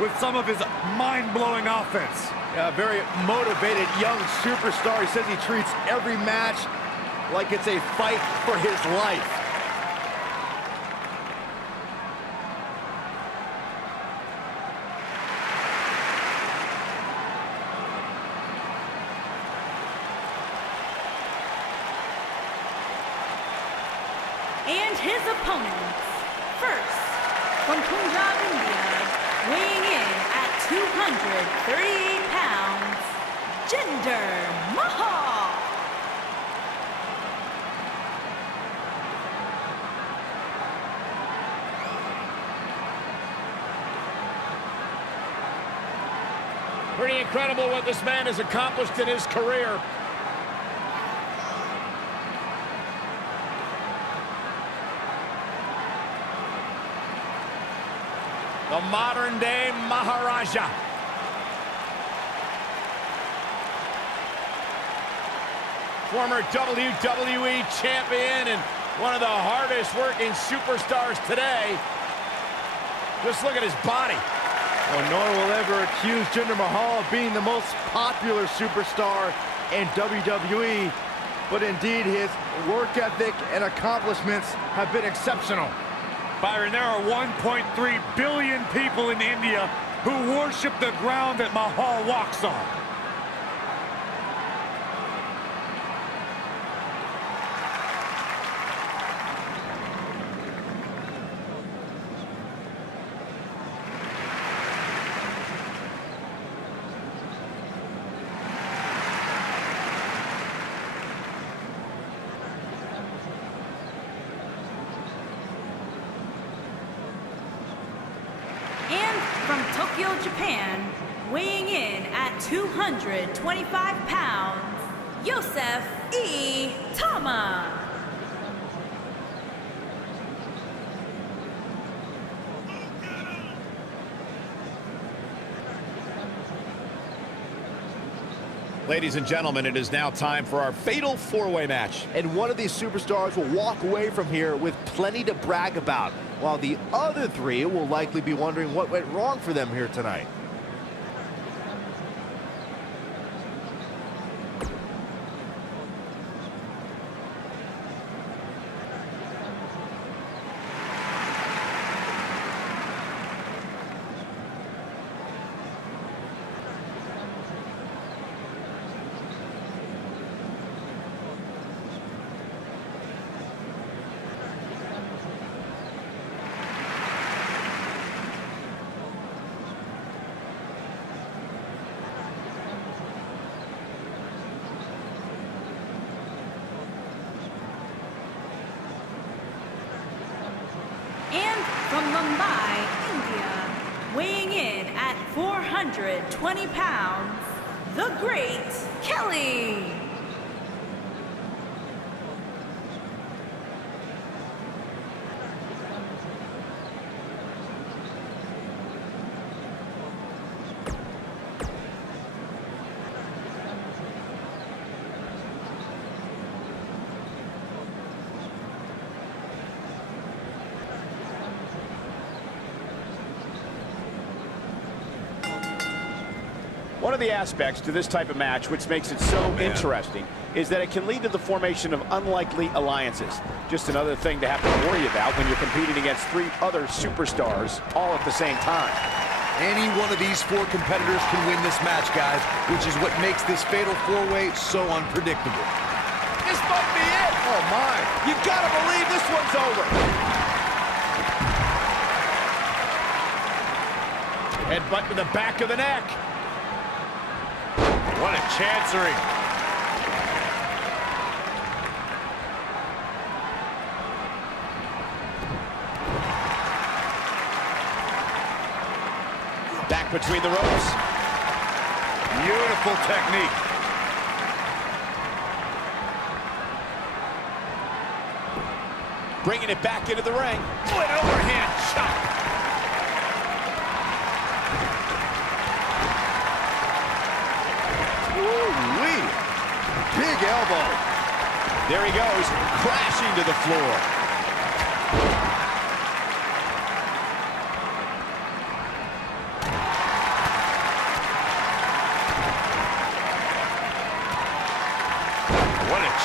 with some of his mind-blowing offense. Yeah, a very motivated young superstar. He says he treats every match like it's a fight for his life. And his opponents, first, from Punjab, India, weighing in at 238 pounds, Jinder Mahal. Pretty incredible what this man has accomplished in his career. The modern-day Maharaja. Former WWE champion and one of the hardest-working superstars today. Just look at his body. Well, no one will ever accuse Jinder Mahal of being the most popular superstar in WWE, but indeed his work ethic and accomplishments have been exceptional. Byron, there are 1.3 billion people in India who worship the ground that Mahal walks on. And from Tokyo, Japan, weighing in at 225 pounds, Yosef E. Tama. Ladies and gentlemen, it is now time for our fatal four-way match. And one of these superstars will walk away from here with plenty to brag about, while the other three will likely be wondering what went wrong for them here tonight. And from Mumbai, India, weighing in at 420 pounds, the Great Kelly. One of the aspects to this type of match which makes it so interesting is that it can lead to the formation of unlikely alliances. Just another thing to have to worry about when you're competing against three other superstars all at the same time. Any one of these four competitors can win this match, guys, which is what makes this fatal four-way so unpredictable. This might be it. Oh, my. You gotta believe this one's over. Headbutt to the back of the neck. What a chancery. Back between the ropes. Beautiful technique. Bringing it back into the ring. Oh, an overhand shot. Ooh-wee. Big elbow. There he goes, crashing to the floor.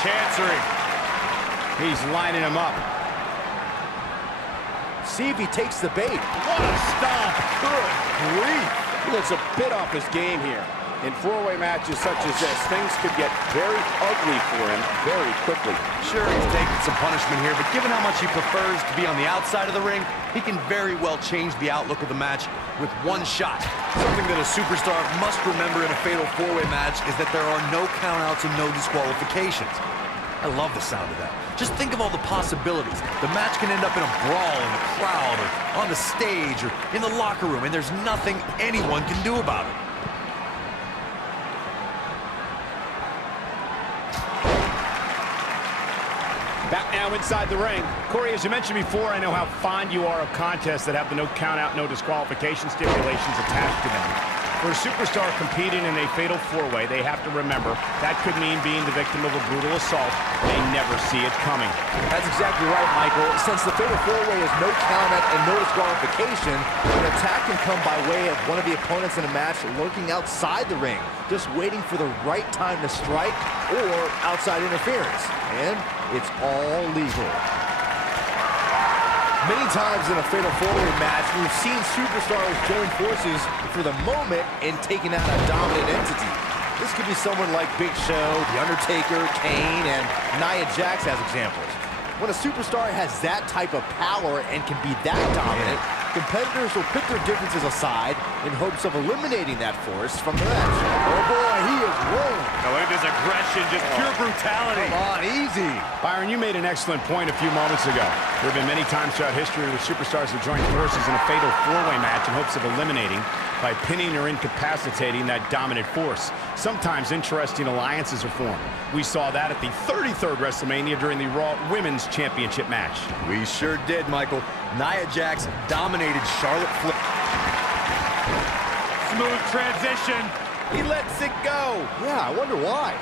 Chancery. He's lining him up. See if he takes the bait. What a stomp. Good grief. He looks a bit off his game here. In four-way matches such as this, things could get very ugly for him very quickly. Sure, he's taking some punishment here, but given how much he prefers to be on the outside of the ring, he can very well change the outlook of the match with one shot. Something that a superstar must remember in a fatal four-way match is that there are no countouts and no disqualifications. I love the sound of that. Just think of all the possibilities. The match can end up in a brawl in the crowd or on the stage or in the locker room, and there's nothing anyone can do about it. Back now inside the ring. Corey, as you mentioned before, I know how fond you are of contests that have the no count-out, no disqualification stipulations attached to them. For a superstar competing in a fatal four-way, they have to remember that could mean being the victim of a brutal assault. They never see it coming. That's exactly right, Michael. Since the fatal four-way is no countout and no disqualification, an attack can come by way of one of the opponents in a match lurking outside the ring, just waiting for the right time to strike or outside interference. And it's all legal. Many times in a fatal four-way match, we've seen superstars join forces for the moment in taking out a dominant entity. This could be someone like Big Show, The Undertaker, Kane, and Nia Jax as examples. When a superstar has that type of power and can be that dominant, competitors will put their differences aside in hopes of eliminating that force from the match. Oh boy, he is rolling. Now look at this aggression, just pure brutality. Come on, easy. Byron, you made an excellent point a few moments ago. There have been many times throughout history where superstars have joined forces in a fatal four-way match in hopes of eliminating by pinning or incapacitating that dominant force. Sometimes interesting alliances are formed. We saw that at the 33rd WrestleMania during the Raw Women's Championship match. We sure did, Michael. Nia Jax dominated Charlotte Flair. Smooth transition. He lets it go. Yeah, I wonder why.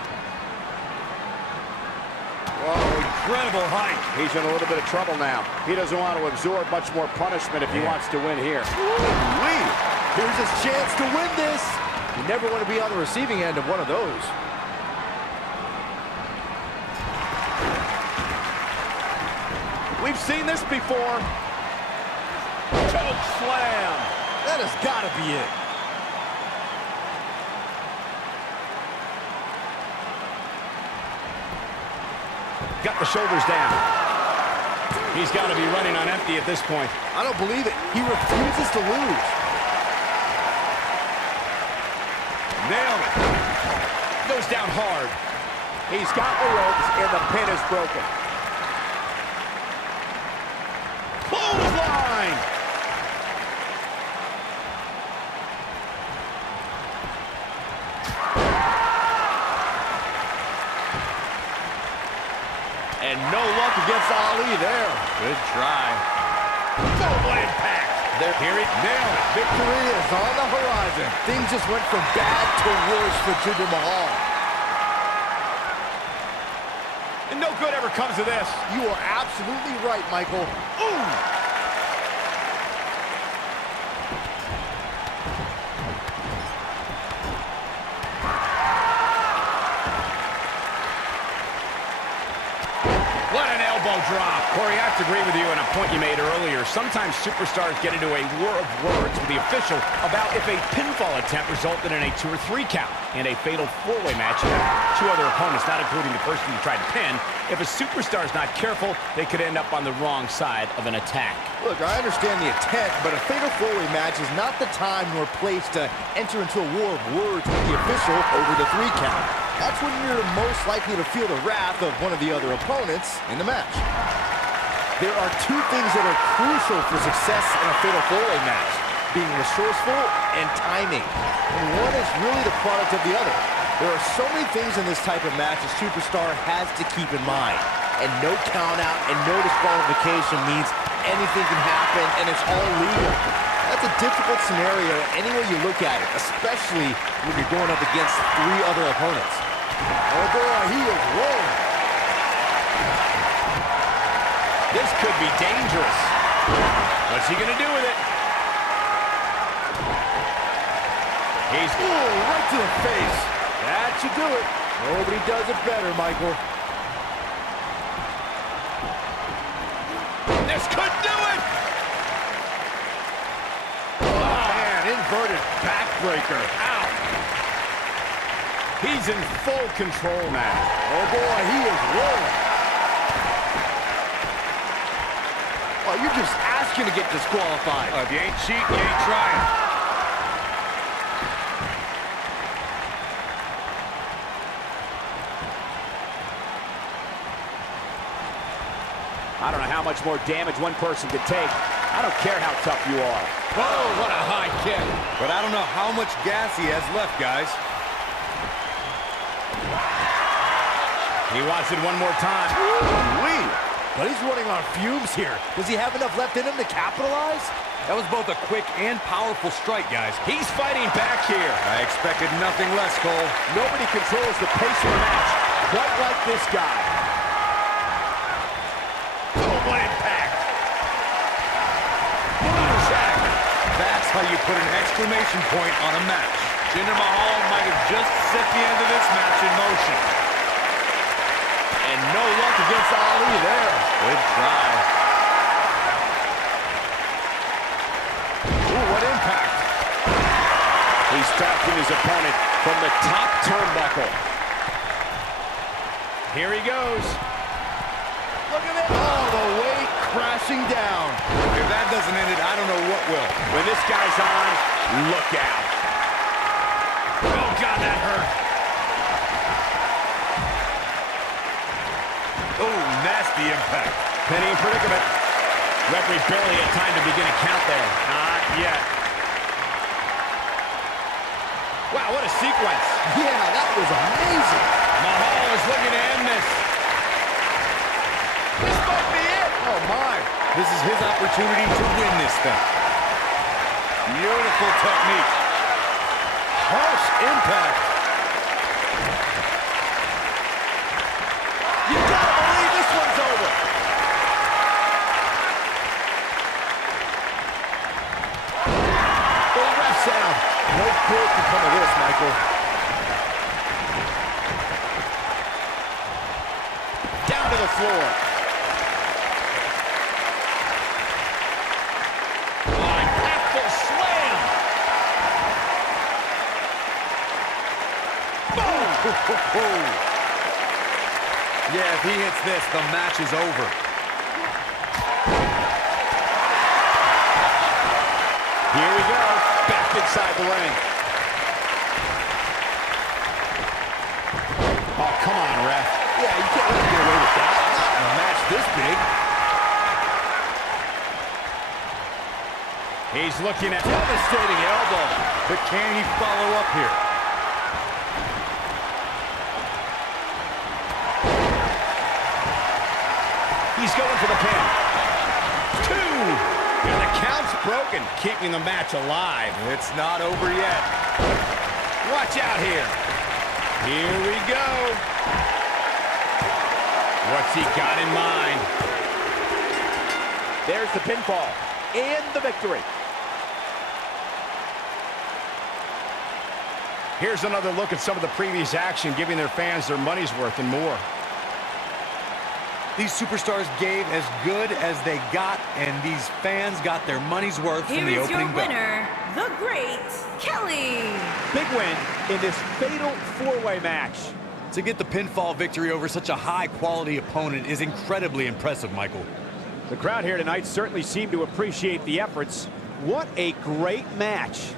Oh, incredible height. He's in a little bit of trouble now. He doesn't want to absorb much more punishment if he wants to win here. Ooh-wee. Here's his chance to win this. You never want to be on the receiving end of one of those. We've seen this before. Choke slam. That has got to be it. Got the shoulders down. He's got to be running on empty at this point. I don't believe it. He refuses to lose. Nailed it. Goes down hard. He's got the ropes and the pin is broken. Clothesline. And no luck against Ali there. Good try. Full impact. Here he nailed it. Victory is on the horizon. Things just went from bad to worse for Jinder Mahal. And no good ever comes of this. You are absolutely right, Michael. Ooh! What an elbow drop. Corey, I have to agree with you on a point you made earlier. Sometimes superstars get into a war of words with the official about if a pinfall attempt resulted in a 2 or 3 count. In a fatal four-way match, you have 2 other opponents, not including the person you tried to pin. If a superstar is not careful, they could end up on the wrong side of an attack. Look, I understand the intent, but a fatal four-way match is not the time nor place to enter into a war of words with the official over the 3 count. That's when you're most likely to feel the wrath of one of the other opponents in the match. There are 2 things that are crucial for success in a fatal four-way match: being resourceful and timing. And one is really the product of the other. There are so many things in this type of match a superstar has to keep in mind. And no count out and no disqualification means anything can happen and it's all legal. That's a difficult scenario any way you look at it, especially when you're going up against 3 other opponents. Oh boy, he is rolling. This could be dangerous. What's he going to do with it? He's... Ooh, right to the face. That should do it. Nobody does it better, Michael. backbreaker. Ow. He's in full control now. Oh boy, he is rolling. Oh, you're just asking to get disqualified. If you ain't cheating, you ain't trying. I don't know how much more damage one person could take. I don't care how tough you are. Whoa, what a high kick. But I don't know how much gas he has left, guys. He wants it one more time. Wee. But he's running on fumes here. Does he have enough left in him to capitalize? That was both a quick and powerful strike, guys. He's fighting back here. I expected nothing less, Cole. Nobody controls the pace of the match quite like this guy. Oh, what impact. That's how you put an exclamation point on a match. Jinder Mahal might have just set the end of this match in motion. And no luck against Ali there. Good try. Ooh, what impact. He's stalking his opponent from the top turnbuckle. Here he goes. Look at that. All the way crashing down. If that doesn't end it, I don't know what will. When this guy's on, look out. Oh, God, that hurt. Oh, nasty impact. Penny in predicament. Referee barely had time to begin a count there. Not yet. Wow, what a sequence. Yeah, that was amazing. Mahal is looking to end this. This might be it. Oh, my. This is his opportunity to win this thing. Beautiful technique. Harsh impact. You gotta believe this one's over. The ref's out. No good can come of this, Michael. Down to the floor. Impactful slam. Yeah, if he hits this, the match is over. Here we go. Back inside the ring. Oh, come on, ref. Yeah, you can't let him get away with that. Not in a match this big. He's looking at... Devastating elbow. But can he follow up here? He's going for the pin. 2. And the count's broken, keeping the match alive. It's not over yet. Watch out here. Here we go. What's he got in mind? There's the pinfall and the victory. Here's another look at some of the previous action, giving their fans their money's worth and more. These superstars gave as good as they got, and these fans got their money's worth from the Here is opening your bell. winner, the Great Kelly. Big win in this fatal four-way match. To get the pinfall victory over such a high-quality opponent is incredibly impressive, Michael. The crowd here tonight certainly seemed to appreciate the efforts. What a great match.